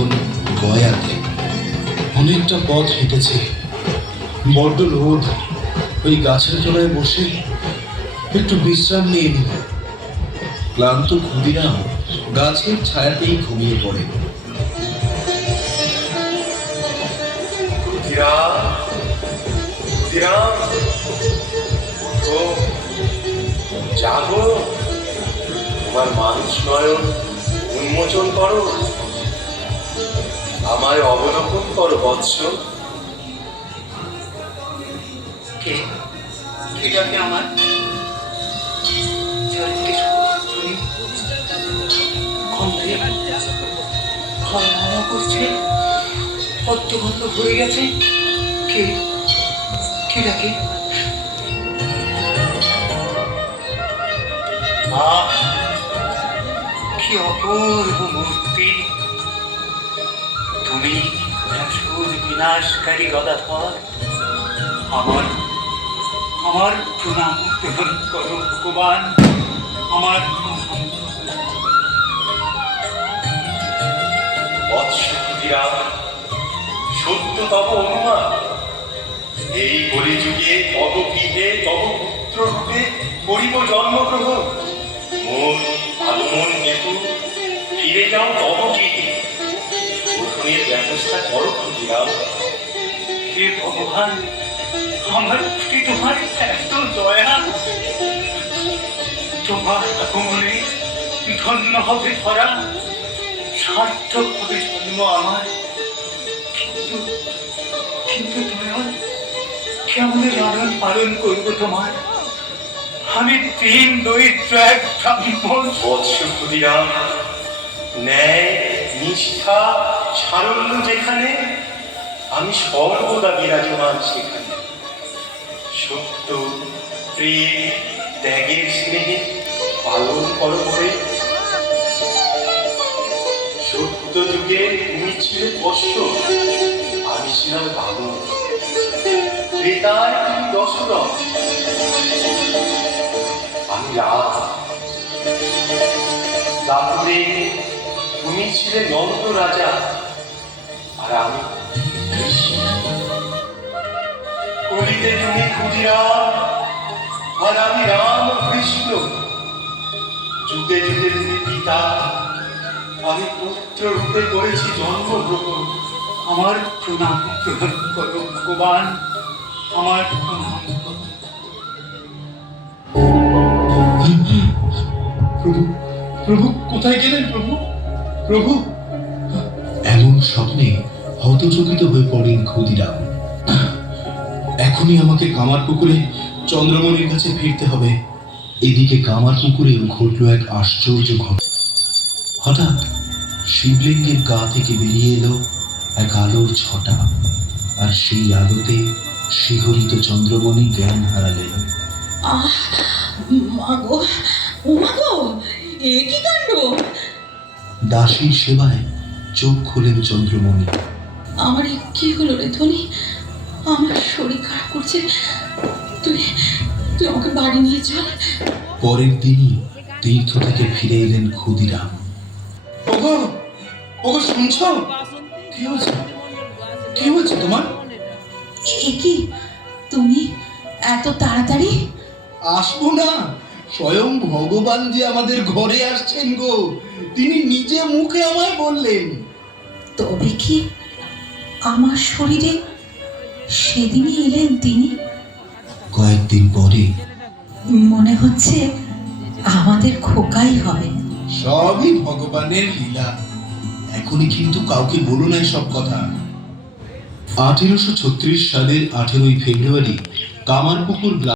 এখন গয়াতে অনেকটা পথ হেঁটেছে। বড্ড রোদ। ওই গাছের তলায় বসে একটু বিশ্রাম নিয়ে নিল। ক্লান্ত ক্ষুদিরাম গাছের ছায়াতেই ঘুমিয়ে পড়ে। জাগো। তোমার মানুষ নয়ন উন্মোচন করো। আমায় অবলোকন করো, বৎস। কে? আমার করছে। পদ্মগন্ধ হয়ে গেছে। কে? কে? ডাকে কি অপূর্ব মূর্তি। তুমি সুর বিনাশকারী গদাধর। আমার আমার প্রণাম গ্রহণ করো ভগবান আমার সত্য তব অনুমান। এই কলিযুগে তব গৃহে তব পুত্র রূপে করিব জন্মগ্রহণ। মোর আগমন হেতু ফিরে যাও তব গৃহে ব্যবস্থা করো ক্ষুদিরাম হে ভগবান, আমার প্রতি তোমার এত দয়া? তোমার আগমনে ধন্য হবে ধরা সার্থক হবে জন্ম আমার। কিন্তু কিন্তু দয়াল, কেমন লালন পালন করব তোমার? আমি তিন দরিদ্র এক ব্রাহ্মণ। বৎস ক্ষুদিরাম ন্যায়, নিষ্ঠা সারল্য যেখানে আমি সর্বদা বিরাজমান সেখানে। সত্য, প্রেম, ত্যাগের স্নেহে পালন করো করে। সত্য যুগে তুমি ছিলে কষ্ট, আমি ছিলাম বাবু ত্রেতায় তুমি দশরথ, আমি রাজ তারপরে তুমি ছিলে নন্দ রাজা। কৃষ্ণ। কলিতে তুমি আমি রাম কৃষ্ণ, যুগে যুগে তুমি পিতা। আমি পুত্র রূপে করেছি জন্মগ্রহণ। আমার প্রণাম গ্রহণ করো, ভগবান। আমার প্রণাম প্রভু প্রভু, কোথায় গেলেন প্রভু? প্রভু? এমন স্বপ্নে হতচকিত হয়ে পড়েন ক্ষুদিরাম। এখনই আমাকে কামার পুকুরে চন্দ্রমণির কাছে ফিরতে হবে। এদিকে কামার পুকুরেও ঘটল এক আশ্চর্য ঘটনা। হঠাৎ শিবলিঙ্গের গা থেকে বেরিয়ে এলো এক আলোর ছটা আর সেই আলোতে শিহরিত চন্দ্রমণি জ্ঞান হারালেন। দাসীর সেবায় চোখ খোলেন চন্দ্রমণি। আমার এ কি হলো রে ধনি? আমার শরীর খারাপ করছে। তুই তুই আমাকে বাড়ি নিয়ে চল। পরের দিনই তীর্থ থেকে ফিরে এলেন ক্ষুদিরাম। ওগো ওগো শুনছো? কি হয়েছে? কি হয়েছে তোমার? এ কি? তুমি এত তাড়াতাড়ি? আসব না। স্বয়ং ভগবান যে আমাদের ঘরে আসছেন গো তিনি নিজে মুখে আমায় বললেন। তবে কি আমার শরীরে সেদিনই এলেন তিনি? কয়েকদিন পরে। মনে হচ্ছে আমাদের খোকাই হবে। সবই ভগবানের লীলা। এখনই কিন্তু কাউকে বলো না সব কথা। আঠেরোশো ছত্রিশ সালের আঠেরোই ফেব্রুয়ারি কামারপুকুর